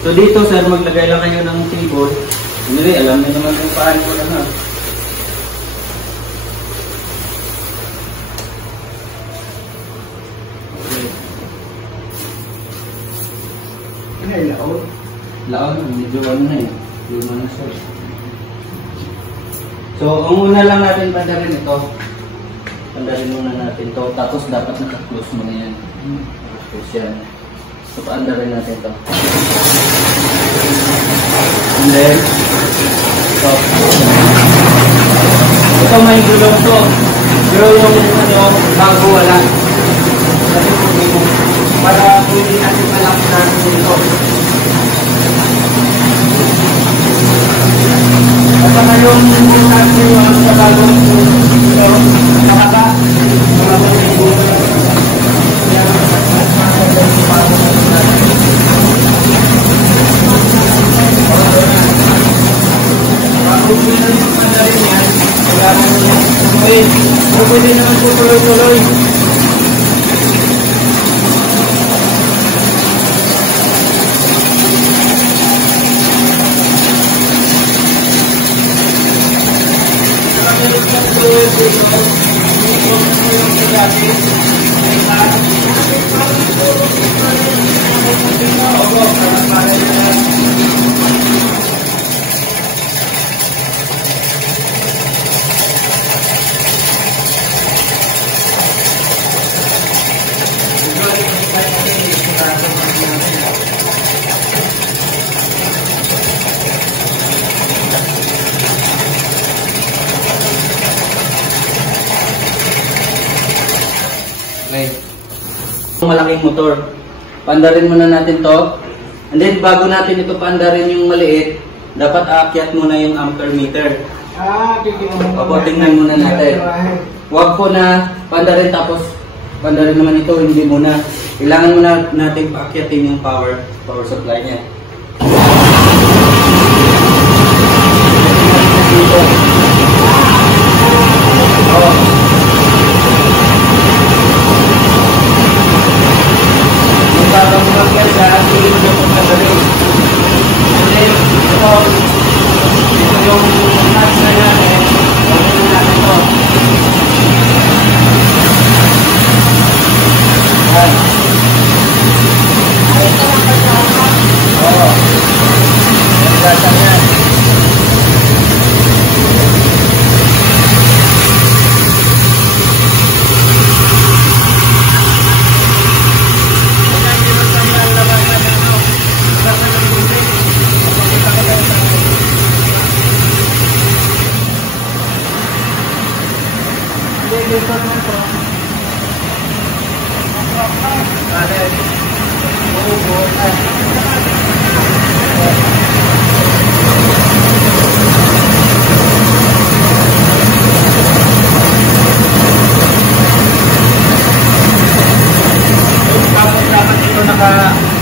So dito sir, maglagay lang kayo ng cable. Hindi, alam niyo naman kung paano ko lang. Ay, laon. Laon, medyo ano na eh. Luma na sir. So, ang una lang natin pandarin ito. Pandarin muna natin ito. Tapos dapat naka-close mo na yan. Close yan. So, paandarin natin ito. And then, ito. Ito may gulong to. Pero yung ano, bago wala. Kasi para pwede natin malaki natin ito. At saka yung natin yung sa bagong ito, nakaka, marami yung gulong. Kaya yung bagong natin. Bago pwede naman pandarin yan, kaya mo yan. So pwede naman po tuloy-tuloy. Okay. Malaking motor. Paandarin muna natin to. And then bago natin ito paandarin yung maliit, dapat aakyat muna yung ampere meter. Opo, tingnan muna natin. Huwag po na paandarin tapos paandarin naman ito, hindi muna. Kailangan muna natin paakyatin yung power supply niya.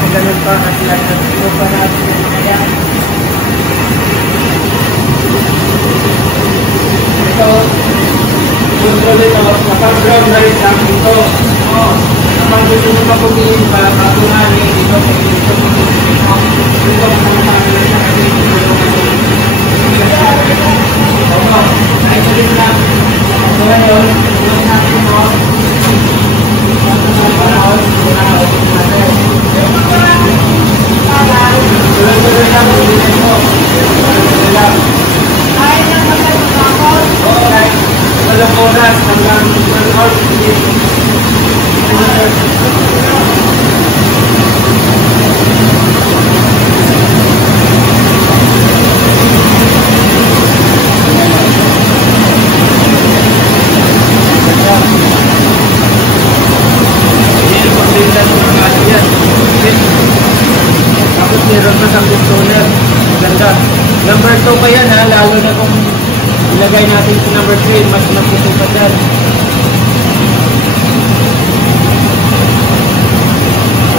Ganun pa at ito pa natin kaya ito control ito naka-ground na rin lang ito kapag gusto nyo pa pumiliin para patunganin ito kaya ito ito ay salit lang so ngayon ito natin ito panahon Number 2 pa yan ha, lalo na kung ilagay natin sa number 3, mas napusukat yan.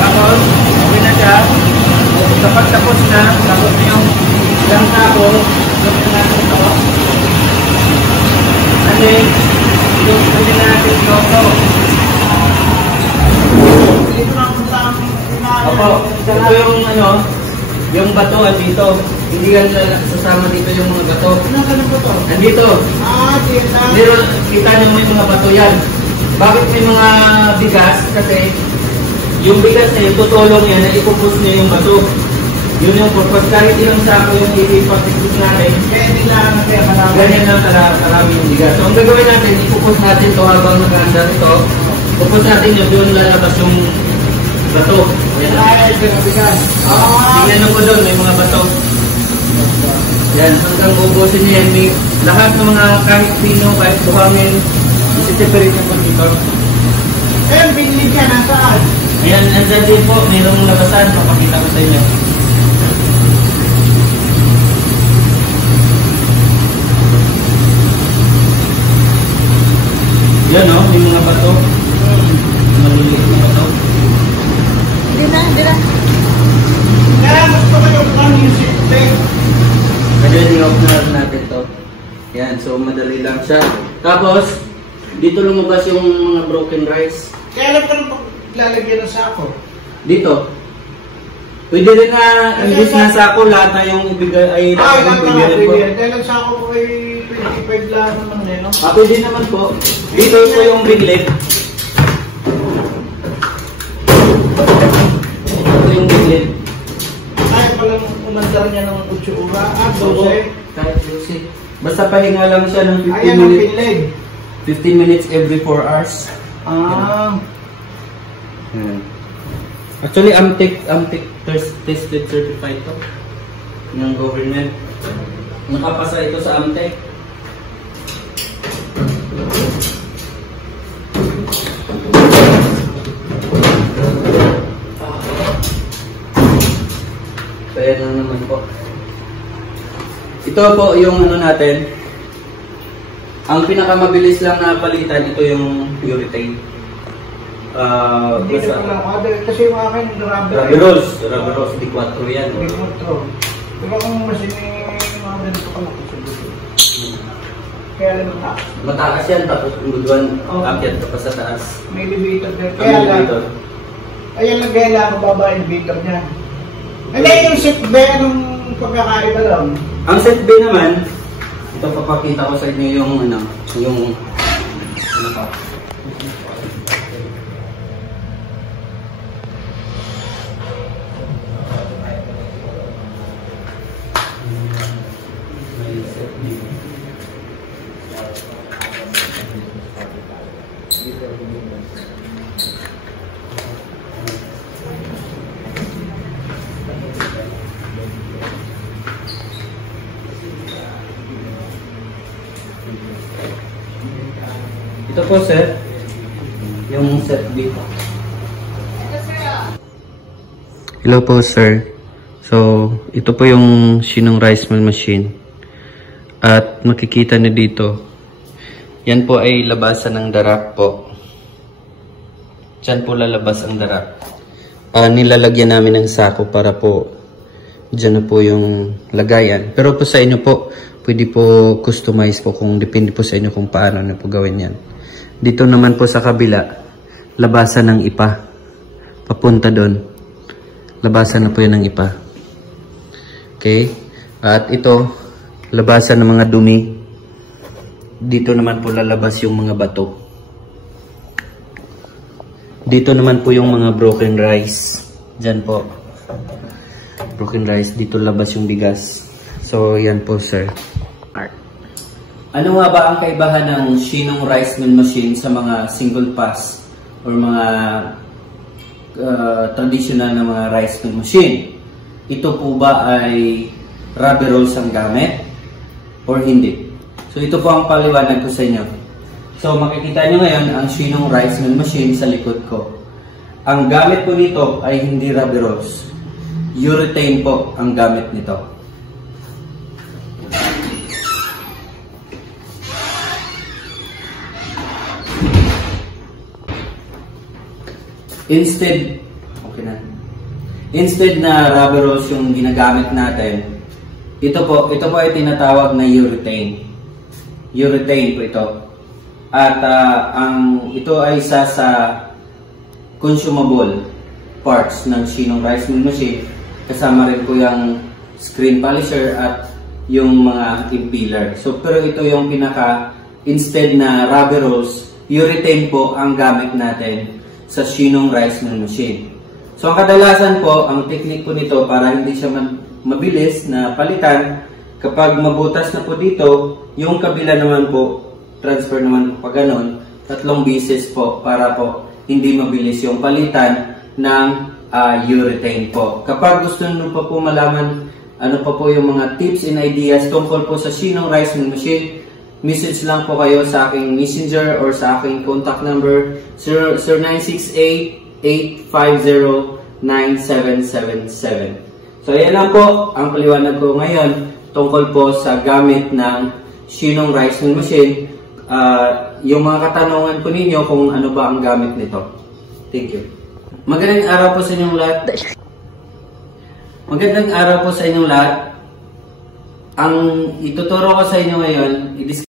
Tapos, okay na siya. Kapag tapos na, tapos na yung ilang tabo, tapos na natin ito. And then, yung pwede natin ito. Opo, ito yung ano, Yung bato andito. Hindi yan sasama dito yung mga bato. Nasaan ang bato? Andito. Kita. Meron, kita nyo may mga bato yan. Bakit may mga bigas? Kasi yung bigas na tutulong yan na ipupus niya yung bato. Yun yung purpose. Kahit ilang sako yung ipapikos natin, Kaya hindi lang kaya marami. ganyan lang karami yung bigas. So ang gagawin natin, ipupus natin ito habang nag-aandar ito. Pupus natin yun, doon lalabas yung bato. Ayan. Ay, bigas. Tingnan mo doon, may mga bato. Yan, hanggang ubusin niya yan. May lahat ng mga kahit pino, kahit buhangin, isi-separate na po dito. Eh, binili ka nasaan? Ayan, andyan din po, mayroong labasan. Papakita ko sa inyo. Yan o, may mga bato. Maliliit na bato. Hindi na. Kaya gusto ko yung music thing. Kaya i-off na natin to. Yan, so madali lang siya. Tapos, dito lumabas yung mga broken rice. Kaya alam ko nung lalagyan ng sako. Dito. Pwede rin na, imbis na sako, lahat na yung ibigay ay Ay, lang pwede rin po. Dahil ang sako ko ay 25 lang naman eh, no? Pwede naman po. Dito po yung biglet. Ito po yung biglet. Kaya palang umandar niya ng 8 ura. 12. Kahit 12. Basta pahinga lang siya ng 15 Ayan ang minutes. pinleg. 15 minutes every 4 hours. Actually, Amtech tested certified to ng government. Nakapasa ito sa Amtech. Kaya lang naman po. Ito po yung ano natin. Ang pinakamabilis lang na palitan, ito yung urethane. Hindi na pala ako. Kasi yung akin, Rubber Rose, di 4 yan. Di 4. Diba kung masini mga ganito ka nakusulit. Kaya lang mataas. Mataas yan, tapos umuduan, akyat ka pa sa taas. May elevator din. Ang Kaya lang, elevator. ayan lang kaya lang ako baba elevator niya. Hindi yung seat ba nung pagkakaiba lang? Ang set B naman, ito papakita ko sa inyo yung ano pa. Ito po sir, yung set B. Hello po sir. So, ito po yung Shinong rice mill machine. At makikita niyo dito, yan po ay labasan ng darak po. Diyan po lalabas ang darak. Nilalagyan namin ng sako para po diyan na po yung lagayan. Pero po sa inyo po, pwede po customize po kung depende po sa inyo kung paano na po gawin yan. Dito naman po sa kabila, labasan ng ipa. Papunta doon. Labasan na po yan ng ipa. Okay? At ito, labasan ng mga dumi. Dito naman po lalabas yung mga bato. Dito naman po yung mga broken rice. Diyan po. Broken rice. Dito labas yung bigas. So, yan po sir. Ano nga ba ang kaibahan ng Shinong rice mill machine sa mga single pass or mga traditional na mga rice mill machine? Ito po ba ay rubber rolls ang gamit or hindi? So ito po ang paliwanag ko sa inyo. So makikita nyo ngayon ang Shinong rice mill machine sa likod ko. Ang gamit po nito ay hindi rubber rolls. Urethane po ang gamit nito. Instead na rubber rolls yung ginagamit natin, ito po ay tinatawag na urethane. Urethane po ito. At ito ay isa sa consumable parts ng Shinong rice mill machine kasama rin po yung screen polisher at yung mga impeller. So, pero ito yung pinaka, instead na rubber rolls, urethane po ang gamit natin sa Shinong rice mill machine. So, ang kadalasan po, ang technique po nito para hindi siya mabilis na palitan, kapag mabutas na po dito, yung kabila naman po, transfer naman po pa ganun, 3 beses po para po hindi mabilis yung palitan ng urethane po. Kapag gusto nyo pa po malaman ano pa po yung mga tips and ideas tungkol po sa Shinong rice mill machine, message lang po kayo sa aking messenger or sa aking contact number 0968-850-9777. So ayan lang po ang paliwanag ko ngayon tungkol po sa gamit ng Shinong rice mill machine. Yung mga katanungan po ninyo kung ano ba ang gamit nito. Thank you. Magandang araw po sa inyong lahat. Magandang araw po sa inyong lahat. Ang ituturo ko sa inyo ngayon,